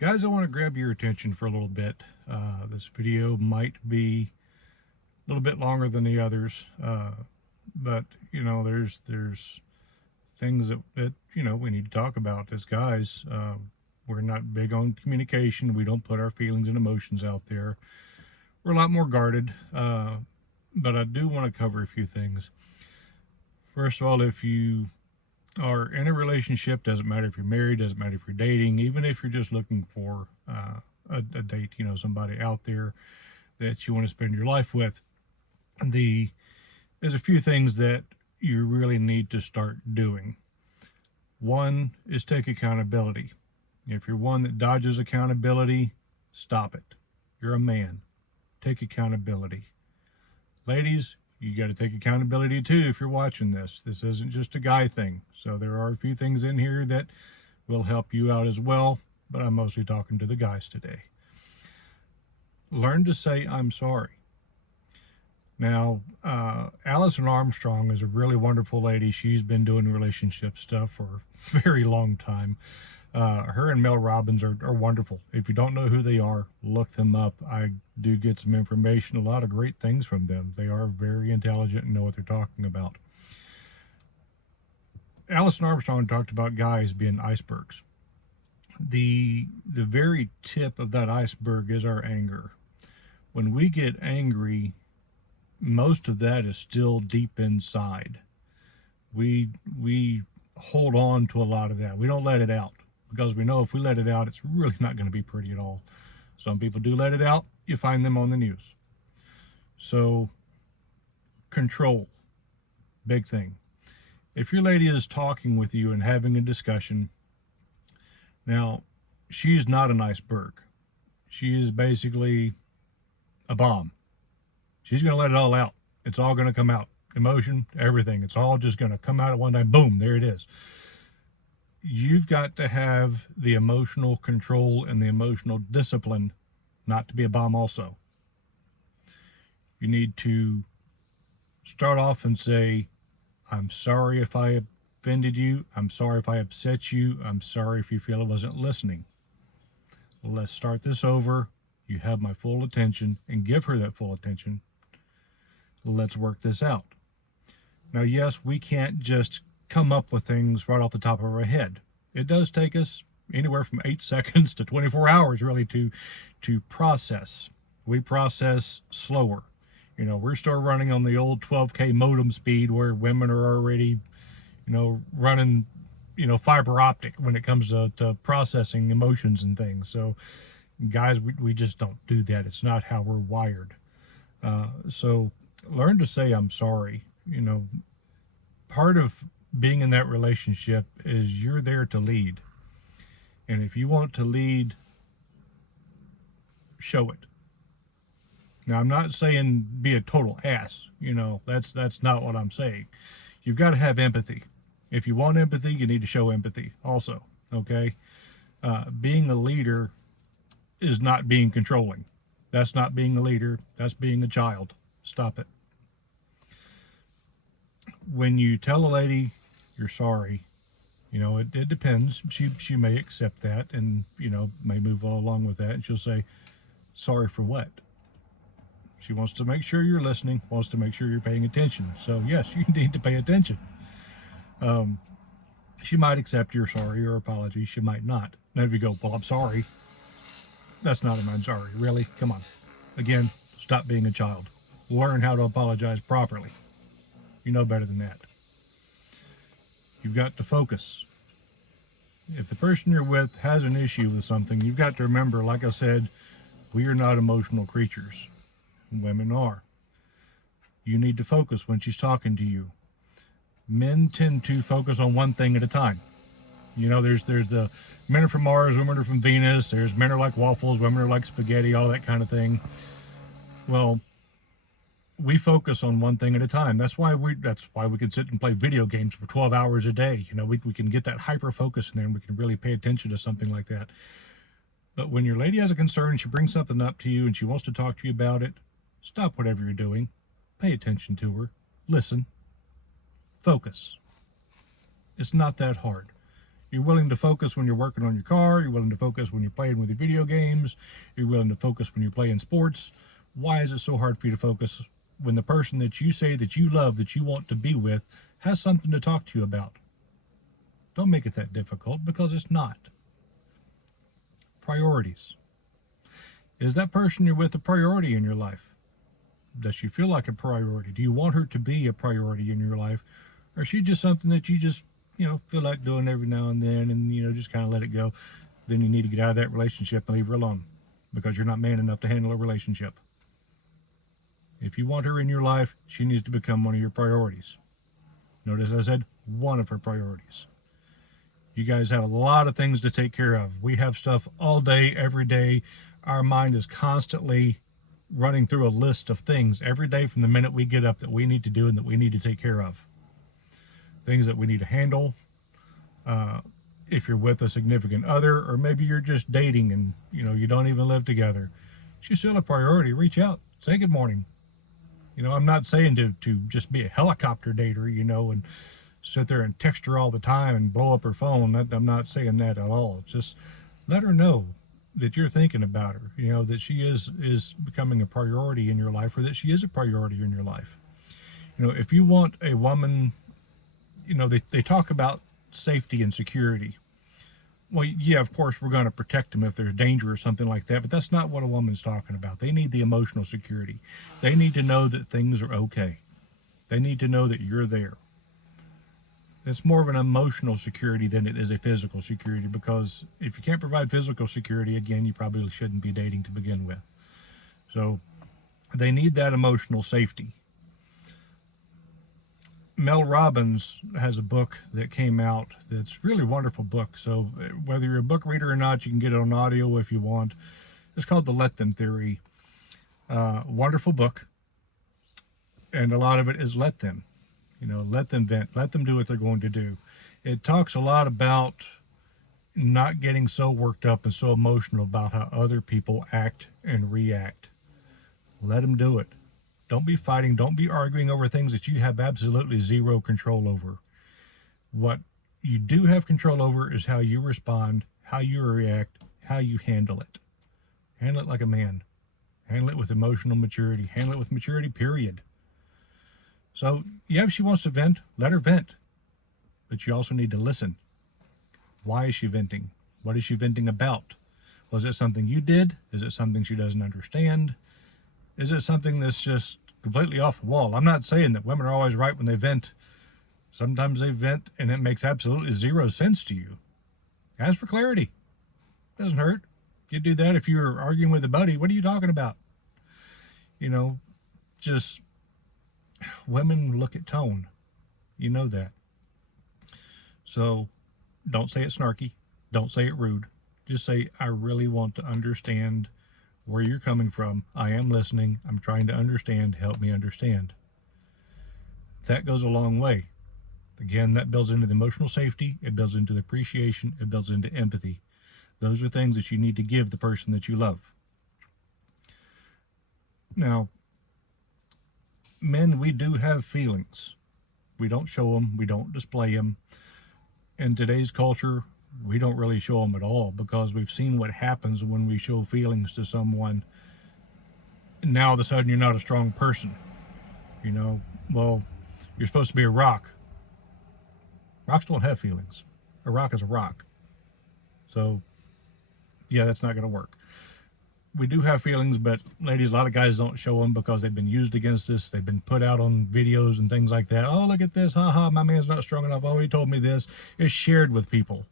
Guys, I want to grab your attention for a little bit. This video might be a little bit longer than the others, but there's things that we need to talk about as guys. We're not big on communication. We don't put our feelings and emotions out there. We're a lot more guarded, but I do want to cover a few things. First of all, if you are in a relationship, doesn't matter if you're married, doesn't matter if you're dating, even if you're just looking for a date, somebody out there that you want to spend your life with, there's a few things that you really need to start doing. One is take accountability. If you're one that dodges accountability, stop it. You're a man. Take accountability. Ladies, you got to take accountability too if you're watching this. This isn't just a guy thing. So there are a few things in here that will help you out as well, but I'm mostly talking to the guys today. Learn to say I'm sorry. Now, Allison Armstrong is a really wonderful lady. She's been doing relationship stuff for a very long time. Her and Mel Robbins are wonderful. If you don't know who they are, look them up. I do get some information, a lot of great things from them. They are very intelligent and know what they're talking about. Allison Armstrong talked about guys being icebergs. The very tip of that iceberg is our anger. When we get angry, most of that is still deep inside. We hold on to a lot of that. We don't let it out, because we know if we let it out, it's really not going to be pretty at all. Some people do let it out. You find them on the news. So, control, big thing. If your lady is talking with you and having a discussion, now, she's not an iceberg. She is basically a bomb. She's going to let it all out. It's all going to come out. Emotion, everything. It's all just going to come out at one time. Boom, there it is. You've got to have the emotional control and the emotional discipline not to be a bomb also. You need to start off and say, I'm sorry if I offended you. I'm sorry if I upset you. I'm sorry if you feel I wasn't listening. Let's start this over. You have my full attention, and give her that full attention. Let's work this out. Now, yes, we can't just come up with things right off the top of our head. It does take us anywhere from 8 seconds to 24 hours really to process. We process slower. We're still running on the old 12K modem speed, where women are already, running, fiber optic when it comes to processing emotions and things. So guys, we just don't do that. It's not how we're wired. So learn to say I'm sorry. Part of being in that relationship is you're there to lead. And if you want to lead, show it. Now, I'm not saying be a total ass. That's not what I'm saying. You've got to have empathy. If you want empathy, you need to show empathy also, okay? Being a leader is not being controlling. That's not being a leader. That's being a child. Stop it. When you tell a lady you're sorry, it depends. She may accept that and, may move along with that. And she'll say, sorry for what? She wants to make sure you're listening, wants to make sure you're paying attention. So, yes, you need to pay attention. She might accept your sorry or apology. She might not. Now, if you go, well, I'm sorry. That's not a I'm sorry. Really? Come on. Again, stop being a child. Learn how to apologize properly. You know better than that. You've got to focus. If the person you're with has an issue with something, you've got to remember, like I said, we are not emotional creatures. Women are. You need to focus when she's talking to you. Men tend to focus on one thing at a time. There's the men are from Mars, women are from Venus. There's men are like waffles, women are like spaghetti, all that kind of thing. Well, we focus on one thing at a time. That's why we can sit and play video games for 12 hours a day. We can get that hyper focus in there, and we can really pay attention to something like that. But when your lady has a concern, she brings something up to you and she wants to talk to you about it, stop whatever you're doing, pay attention to her, listen, focus. It's not that hard. You're willing to focus when you're working on your car. You're willing to focus when you're playing with your video games. You're willing to focus when you're playing sports. Why is it so hard for you to focus when the person that you say that you love, that you want to be with, has something to talk to you about? Don't make it that difficult, because it's not. Priorities. Is that person you're with a priority in your life? Does she feel like a priority? Do you want her to be a priority in your life? Or is she just something that you just, feel like doing every now and then, and, just kind of let it go? Then you need to get out of that relationship and leave her alone, because you're not man enough to handle a relationship. If you want her in your life, she needs to become one of your priorities. Notice I said one of her priorities. You guys have a lot of things to take care of. We have stuff all day, every day. Our mind is constantly running through a list of things every day from the minute we get up that we need to do and that we need to take care of. Things that we need to handle. If you're with a significant other, or maybe you're just dating and you don't even live together, she's still a priority. Reach out, say good morning. I'm not saying to just be a helicopter dater, and sit there and text her all the time and blow up her phone. I'm not saying that at all. Just let her know that you're thinking about her, that she is becoming a priority in your life, or that she is a priority in your life. If you want a woman, they talk about safety and security. Well, yeah, of course, we're going to protect them if there's danger or something like that, but that's not what a woman's talking about. They need the emotional security. They need to know that things are okay. They need to know that you're there. It's more of an emotional security than it is a physical security, because if you can't provide physical security, again, you probably shouldn't be dating to begin with. So they need that emotional safety. Mel Robbins has a book that came out that's a really wonderful book. So whether you're a book reader or not, you can get it on audio if you want. It's called The Let Them Theory. Wonderful book. And a lot of it is let them. Let them vent. Let them do what they're going to do. It talks a lot about not getting so worked up and so emotional about how other people act and react. Let them do it. Don't be fighting. Don't be arguing over things that you have absolutely zero control over. What you do have control over is how you respond, how you react, how you handle it. Handle it like a man. Handle it with emotional maturity. Handle it with maturity, period. So, yeah, if she wants to vent, let her vent. But you also need to listen. Why is she venting? What is she venting about? Was it something you did? Is it something she doesn't understand? Is it something that's just completely off the wall? I'm not saying that women are always right when they vent. Sometimes they vent and it makes absolutely zero sense to you. Ask for clarity. Doesn't hurt. You'd do that if you were arguing with a buddy. What are you talking about? Just women look at tone. You know that. So don't say it snarky. Don't say it rude. Just say, I really want to understand where you're coming from. I am listening. I'm trying to understand. Help me understand. That goes a long way. Again, that builds into the emotional safety. It builds into the appreciation. It builds into empathy. Those are things that you need to give the person that you love. Now, men, we do have feelings. We don't show them. We don't display them. In today's culture, we don't really show them at all, because we've seen what happens when we show feelings to someone. Now, all of a sudden, you're not a strong person. Well, you're supposed to be a rock. Rocks don't have feelings. A rock is a rock. So, yeah, that's not going to work. We do have feelings, but ladies, a lot of guys don't show them because they've been used against us. They've been put out on videos and things like that. Oh, look at this. Ha, my man's not strong enough. Oh, he told me this. It's shared with people.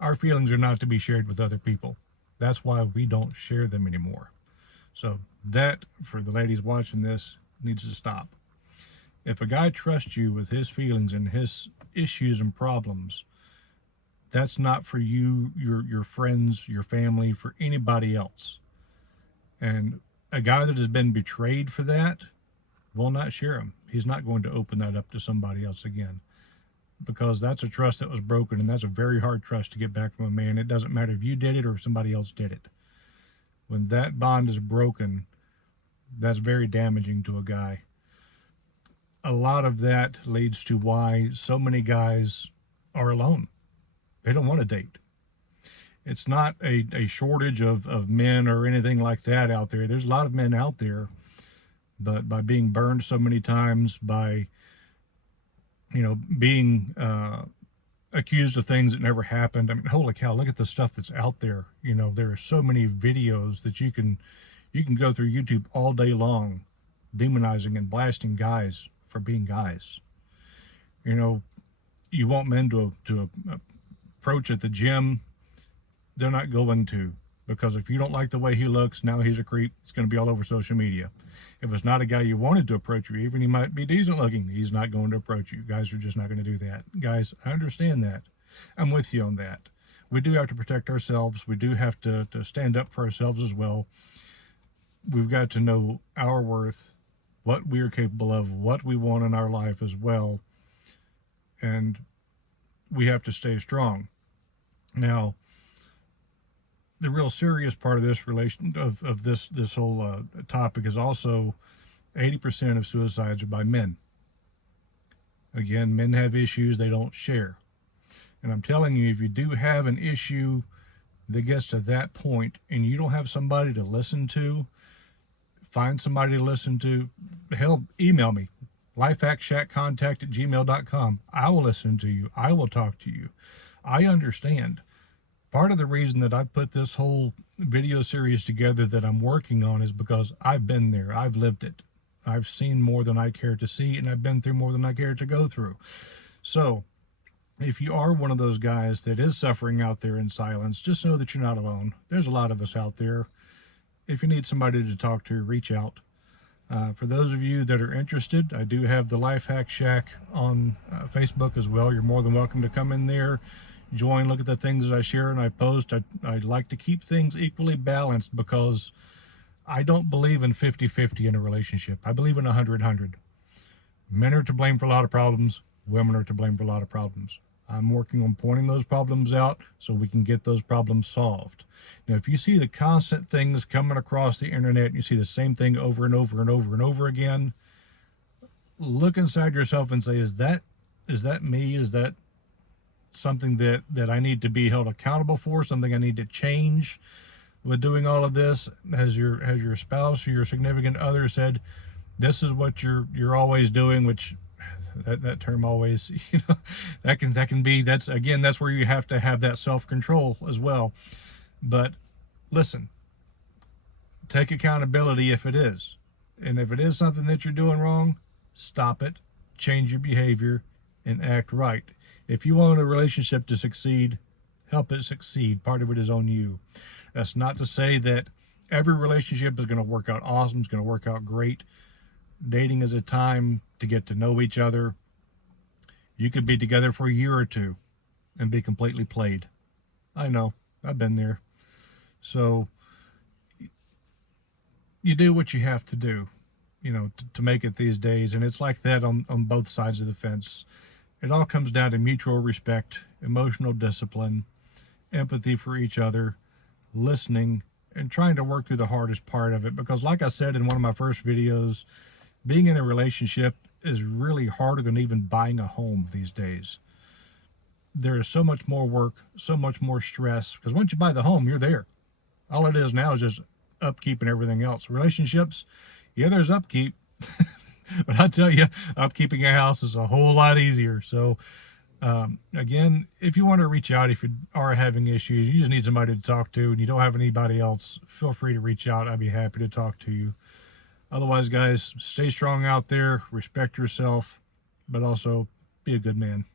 Our feelings are not to be shared with other people. That's why we don't share them anymore. So that, for the ladies watching this, needs to stop. If a guy trusts you with his feelings and his issues and problems, that's not for you, your friends, your family, for anybody else. And a guy that has been betrayed for that will not share them. He's not going to open that up to somebody else again, because that's a trust that was broken, and that's a very hard trust to get back from a man. It doesn't matter if you did it or if somebody else did it. When that bond is broken, that's very damaging to a guy. A lot of that leads to why so many guys are alone. They don't want to date. It's not a shortage of men or anything like that out there. There's a lot of men out there, but by being burned so many times, by, being accused of things that never happened. I mean, holy cow, look at the stuff that's out there. There are so many videos that you can go through YouTube all day long demonizing and blasting guys for being guys. You want men to approach at the gym. They're not going to, because if you don't like the way he looks, now he's a creep. It's going to be all over social media. If it's not a guy you wanted to approach you, even he might be decent looking, he's not going to approach you. Guys are just not going to do that. Guys, I understand that. I'm with you on that. We do have to protect ourselves. We do have to stand up for ourselves as well. We've got to know our worth, what we are capable of, what we want in our life as well. And we have to stay strong. Now, the real serious part of this this whole topic is also 80% of suicides are by men. Again, men have issues they don't share. And I'm telling you, if you do have an issue that gets to that point and you don't have somebody to listen to, find somebody to listen to. Hell, email me, lifehackshackcontact@gmail.com. I will listen to you. I will talk to you. I understand. Part of the reason that I put this whole video series together that I'm working on is because I've been there. I've lived it. I've seen more than I care to see, and I've been through more than I care to go through. So if you are one of those guys that is suffering out there in silence, just know that you're not alone. There's a lot of us out there. If you need somebody to talk to, reach out. For those of you that are interested, I do have the Life Hack Shack on Facebook as well. You're more than welcome to come in there, join, look at the things that I share and I post. I like to keep things equally balanced because I don't believe in 50-50 in a relationship. I believe in 100-100. Men are to blame for a lot of problems. Women are to blame for a lot of problems. I'm working on pointing those problems out so we can get those problems solved. Now, if you see the constant things coming across the internet and you see the same thing over and over and over and over again, look inside yourself and say, is that me? Is that something that I need to be held accountable for? Something I need to change with doing all of this? Has your spouse or your significant other said, this is what you're always doing, which that term always, that can be, that's where you have to have that self-control as well. But listen, take accountability if it is. And if it is something that you're doing wrong, stop it, change your behavior, and act right. If you want a relationship to succeed, help it succeed. Part of it is on you. That's not to say that every relationship is going to work out awesome, it's going to work out great. Dating is a time to get to know each other. You could be together for a year or two and be completely played. I know, I've been there. So you do what you have to do, to make it these days. And it's like that on both sides of the fence. It all comes down to mutual respect, emotional discipline, empathy for each other, listening, and trying to work through the hardest part of it. Because like I said in one of my first videos, being in a relationship is really harder than even buying a home these days. There is so much more work, so much more stress, because once you buy the home, you're there. All it is now is just upkeep and everything else. Relationships, yeah, there's upkeep, but I tell you, upkeeping a house is a whole lot easier. So again, if you want to reach out, if you are having issues, you just need somebody to talk to and you don't have anybody else, feel free to reach out. I'd be happy to talk to you. Otherwise, guys, stay strong out there, respect yourself, but also be a good man.